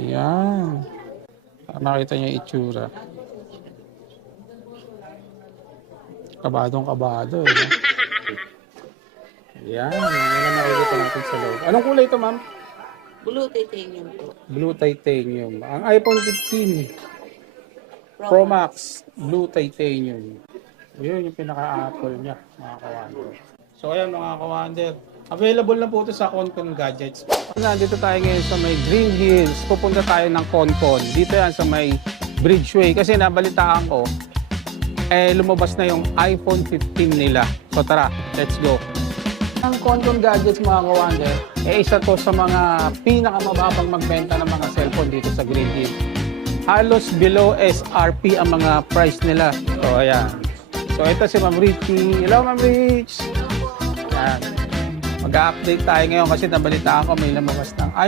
Yan. Makita niyo yung itsura. Kabadong-kabado. Eh. Yan. Yan ang nakikita natin sa loob. Anong kulay ito, ma'am? Blue titanium po. Blue titanium. Ang iPhone 15 Pro Max, Blue titanium. Yun yung pinaka-apple niya, mga kawander. So ayan mga kawander. Available na po ito sa Concon Gadgets. Nandito tayo ngayon sa may Green Hills. Pupunta tayo ng Concon. Dito yan sa may Bridgeway. Kasi nabalitaan ko, lumabas na yung iPhone 15 nila. So tara, let's go. Ang Concon Gadgets mga kawander, isa to sa mga pinakamababang magbenta ng mga cellphone dito sa Green Hills. Halos below SRP ang mga price nila. So ayan. So ito si Ma'am Richie. Hello Ma'am Rich! Ayan. Mag-update tayo ngayon kasi nabalitaan ko may lumabas ng